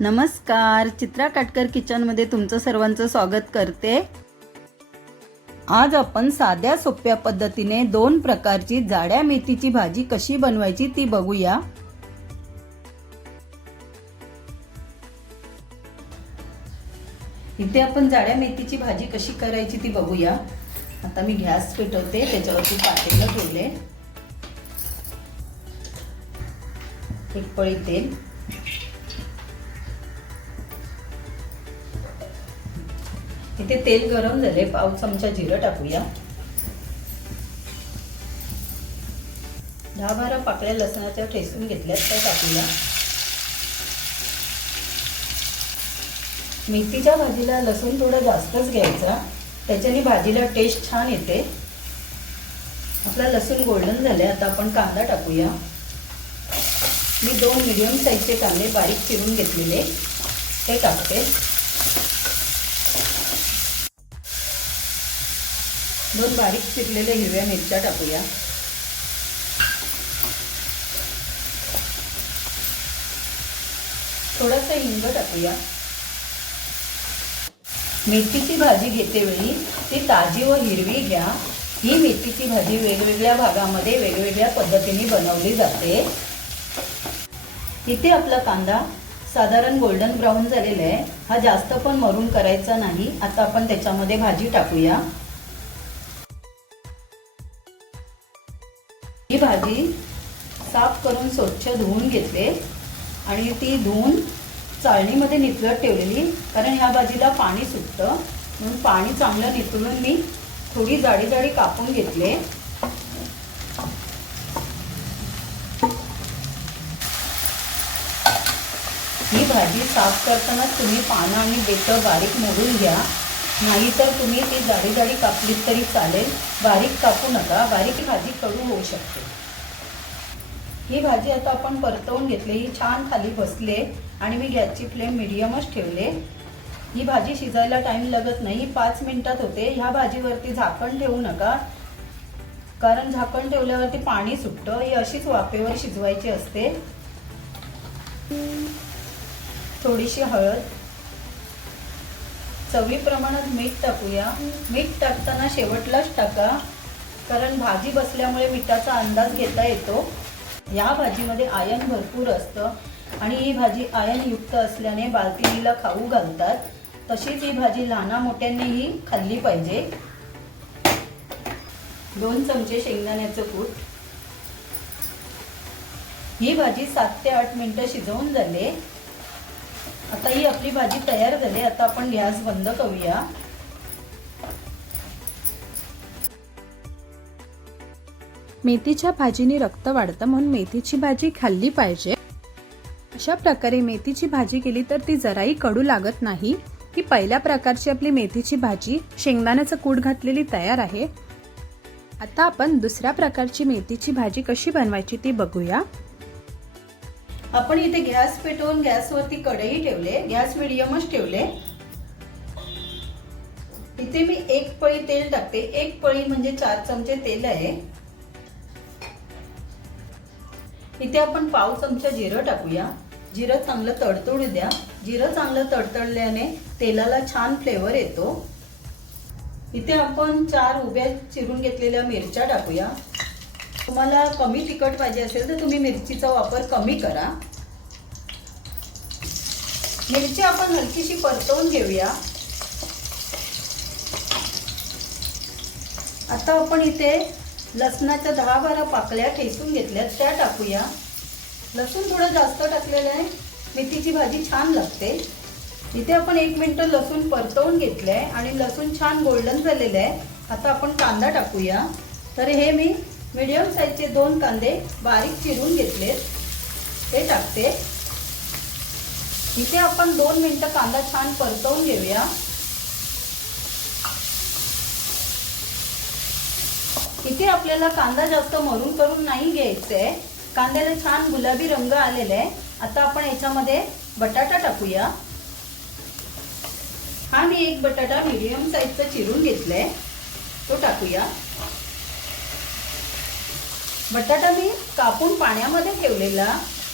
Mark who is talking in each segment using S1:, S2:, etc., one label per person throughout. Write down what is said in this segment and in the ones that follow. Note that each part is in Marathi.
S1: नमस्कार. चित्रा काटकर किचनमध्ये तुमचं सर्वांचं स्वागत करते. आज आपण साध्या सोप्या पद्धतीने दोन प्रकारची जाड्या मेथीची भाजी कशी बनवायची ती बघूया. इथे आपण जाड्या मेथीची भाजी कशी करायची ती बघूया. आता मी गॅस पेटवते त्याच्यावरती पातेलं ठेवले. एक पळी तेल. इथे तेल गरम झाले पाव चमचा जिरं टाकूया. दहा बारा पाकळ्या लसणाच्या ठेसून घेतल्यात त्या टाकूया. मेथीच्या भाजीला लसूण थोडं जास्तच घ्यायचा. त्याच्याने भाजीला टेस्ट छान येते. आपला लसूण गोल्डन झाले आता आपण कांदा टाकूया. मी दोन मिडियम साईजचे कांदे बारीक चिरून घेतलेले. ते टाकते. दोन बारीक चिरलेल्या हिरव्या मिरच्या टाकूया. थोडंसं हिंग टाकूया. मेथीची भाजी घेतेवेळी ती ताजी व हिरवी घ्या. ही मेथीची भाजी वेगवेगळ्या भागामध्ये वेगवेगळ्या पद्धतीने बनवली जाते. इथे आपला कांदा साधारण गोल्डन ब्राऊन झालेला आहे. हा जास्त पण मरून करायचा नाही. आता आपण त्याच्यामध्ये भाजी टाकूया. ही भाजी साफ करून स्वच्छ धुवून घेतले आणि ती धुवून चाळणीमध्ये निथळत ठेवलेली कारण ह्या भाजीला पाणी सुटतं. म्हणून पाणी चांगलं निथळून मी थोडी जाडी जाडी कापून घेतले. ही भाजी साफ करताना तुम्ही पानं आणि देठं बारीक मोडून घ्या. नाहीतर तुम्ही ती जाडी जाडी कापलीत तरी चालेल. बारीक कापू नका. बारीक भाजी कडू होऊ शकते. ही भाजी आता आपण परतवून घेतली. ही छान खाली बसले आणि मी गॅसची फ्लेम मिडियमच ठेवले. ही भाजी शिजायला टाइम लागत नाही. पाच मिनिटात होते. ह्या भाजीवरती झाकण ठेवू नका. कारण झाकण ठेवल्यावरती पाणी सुटतं. ही अशीच वाफेवर शिजवायची असते. थोडीशी हळद. चवीप्रमाणात मीठ टाकूया. मीठ टाकताना शेवटलाच टाका. कारण भाजी बसल्यामुळे मिठाचा अंदाज घेता येतो. या भाजीमध्ये आयन भरपूर असतं आणि ही भाजी आयनयुक्त असल्याने बालकिनीला खाऊ घालतात. तशीच ही भाजी लहाना मोठ्यांनीही खाल्ली पाहिजे. दोन चमचे शेंगदाण्याचं कूट. ही भाजी सात ते आठ मिनिटं शिजवून झाले. आता ही आपली भाजी तयार झाली. आता आपण गॅस बंद करूया.
S2: मेथीच्या भाजीने रक्त वाढतं म्हणून मेथीची भाजी खाल्ली पाहिजे. अशा प्रकारे मेथीची भाजी केली तर ती जराही कडू लागत नाही. ही पहिल्या प्रकारची आपली मेथीची भाजी शेंगदाण्याचं कूट घातलेली तयार आहे. आता आपण दुसऱ्या प्रकारची मेथीची भाजी कशी बनवायची ती बघूया.
S1: आपण इथे गॅस पेटवून गॅसवरती कढई ठेवले गॅस मिडियमच ठेवले. इथे मी एक पळी तेल टाकते. एक पळी म्हणजे चार चमचे तेल आहे. इथे आपण पाव चमचा जिरं टाकूया. जिरं चांगलं तडतडू द्या. जिरं चांगलं तडतडल्याने तेलाला छान फ्लेवर येतो. इथे आपण चार उभ्या चिरून घेतलेल्या मिरच्या टाकूया. तुम्हाला कमी तिखट पाहिजे असेल तर तुम्ही मिरचीचा वापर कमी करा. मिरची आपण हलकीशी परतवून घेऊया. आता आपण इथे लसणाच्या दहा बारा पाकळ्या ठेसून घेतल्यात त्या टाकूया. लसूण थोडं जास्त टाकलेलं आहे. मेथीची भाजी छान लागते. इथे आपण एक मिनटं लसूण परतवून घेतलं आहे आणि लसूण छान गोल्डन झालेलं आहे. आता आपण कांदा टाकूया. तर हे मी मिडियम साईजचे दोन कांदे बारीक चिरून घेतलेत. ते टाकते. इथे आपण दोन मिनटं कांदा छान परतवून घेऊया. इथे आपल्याला कांदा जास्त मरून करून नाही घ्यायचे. आहे कांद्याला छान गुलाबी रंग आलेला आहे. आता आपण याच्यामध्ये बटाटा टाकूया. हा मी एक बटाटा मिडियम साईजचा चिरून घेतलाय तो टाकूया. बटाटा मी कापून पाण्यामध्ये ठेवलेला.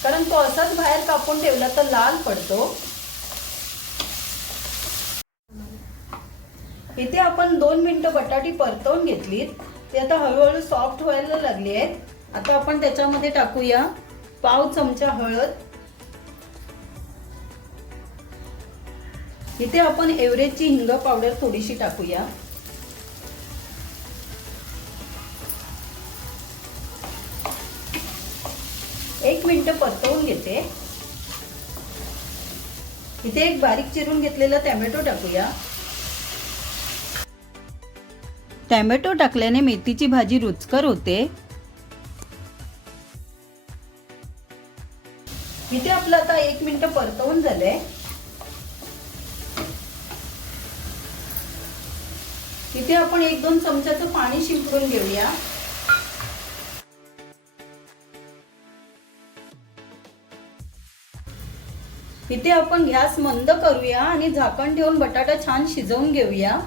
S1: कारण तो असाच बाहेर कापून ठेवला तर लाल पडतो. इथे आपण दोन मिनिटं बटाटी परतवून घेतलीत. ते आता हळूहळू सॉफ्ट व्हायला लागली आहेत आता आपण त्याच्यामध्ये टाकूया पाव चमचा हळद. इथे आपण एव्हरेजची हिंग पावडर थोडीशी टाकूया. एक मिनिट परतवून घेते. इथे एक बारीक चिरून घेतलेला टॅमॅटो टाकूया. टॅमॅटो टाकल्याने मेथीची भाजी रुचकर होते. इथे आपलं आता एक मिनिट परतवून झालंय. इथे आपण एक दोन चमच्याचं पाणी शिंपडून घेऊया. इथे आपण गॅस मंद करूया आणि झाकण ठेवून बटाटा छान शिजवून घेऊया.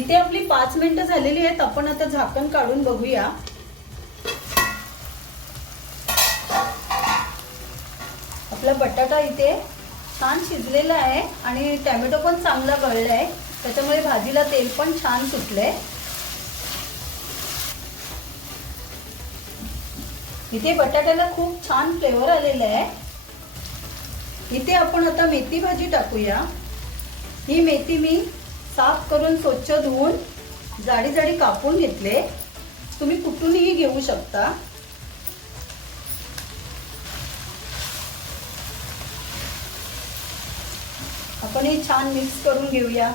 S1: इथे आपली पाच मिनिटं झालेली आहेत. आपण आता झाकण काढून बघूया. आपला बटाटा इथे छान शिजलेला आहे आणि टॅमॅटो पण चांगला गळला आहे. त्याच्यामुळे भाजीला तेल पण छान सुटलंय. इथे बटाट्याला खूप छान फ्लेवर आलेला आहे. इथे आपण आता मेथी भाजी टाकूया. ही मेथी मी साफ करून स्वच्छ धुवून जाडी जाडी कापून घेतले. तुम्ही कुठूनही घेऊ शकता. आपण हे छान मिक्स करून घेऊया.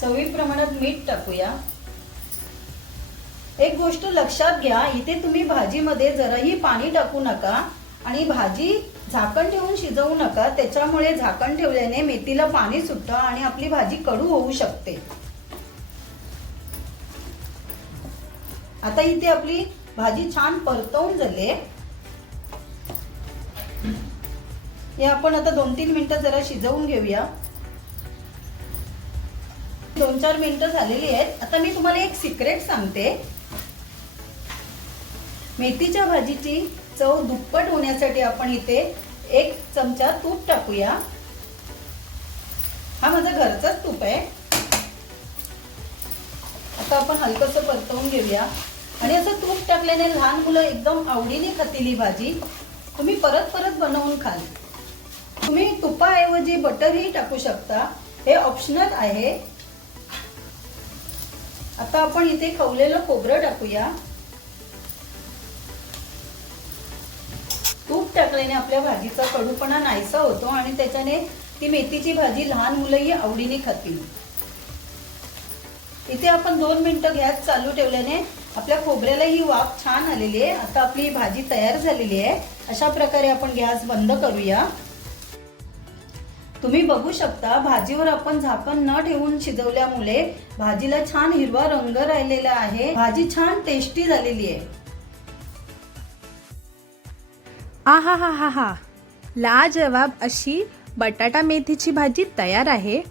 S1: चवी प्रमाणात मीठ टाकूया. एक गोष्ट लक्षात घ्या इथे तुम्ही भाजीमध्ये जराही पाणी टाकू नका. आणि भाजी झाकण ठेवून शिजवू नका त्याच्यामुळे झाकण ठेवल्याने मेथीला पाणी सुटतं आणि आपली भाजी कडू होऊ शकते. आता इथे आपली भाजी छान परतवून झाली हे आपण आता दोन तीन मिनिटं जरा शिजवून घेऊया. दोन चार मिनिटं झालेली आहेत. आता मी तुम्हाला एक सिक्रेट सांगते. मेथीच्या भाजीची चव दुप्पट होण्यासाठी आपण इथे एक चमचा तूप टाकूया. हा माझा घरचाच तूप आहे. आता आपण हलकस परतवून घेऊया. आणि असं तूप टाकल्याने लहान मुलं एकदम आवडीने खातील ही भाजी. तुम्ही परत परत बनवून खाल. तुम्ही तुपाऐवजी बटरही टाकू शकता. हे ऑप्शनल आहे. आता आपण इथे खवलेलं खोबरं टाकूया. तूप टाकल्याने आपल्या भाजीचा कडूपणा नाहीसा होतो आणि त्याच्याने ती मेथीची भाजी लहान मुलंही आवडीने खातील. इथे आपण दोन मिनिटं गॅस चालू ठेवल्याने आपल्या खोबऱ्याला ही वाफ छान आलेली आहे. आता आपली भाजी तयार झालेली आहे. अशा प्रकारे आपण गॅस बंद करूया. तुम्ही बघू शकता भाजीवर आपण झाकण न ठेवून शिजवल्यामुळे भाजीला छान हिरवा रंग राहिलेला आहे. भाजी छान टेस्टी झालेली आहे.
S2: आहा हा हा हा लाजवाब अशी बटाटा मेथीची भाजी तयार आहे.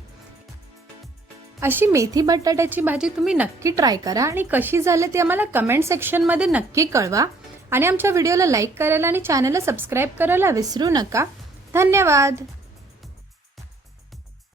S2: अशी मेथी बटाट्याची भाजी तुम्ही नक्की ट्राय करा आणि कशी झाली ते आम्हाला कमेंट सेक्शनमध्ये नक्की कळवा. आणि आमच्या व्हिडिओला लाईक करायला आणि चॅनलला सबस्क्राईब करायला विसरू नका. धन्यवाद.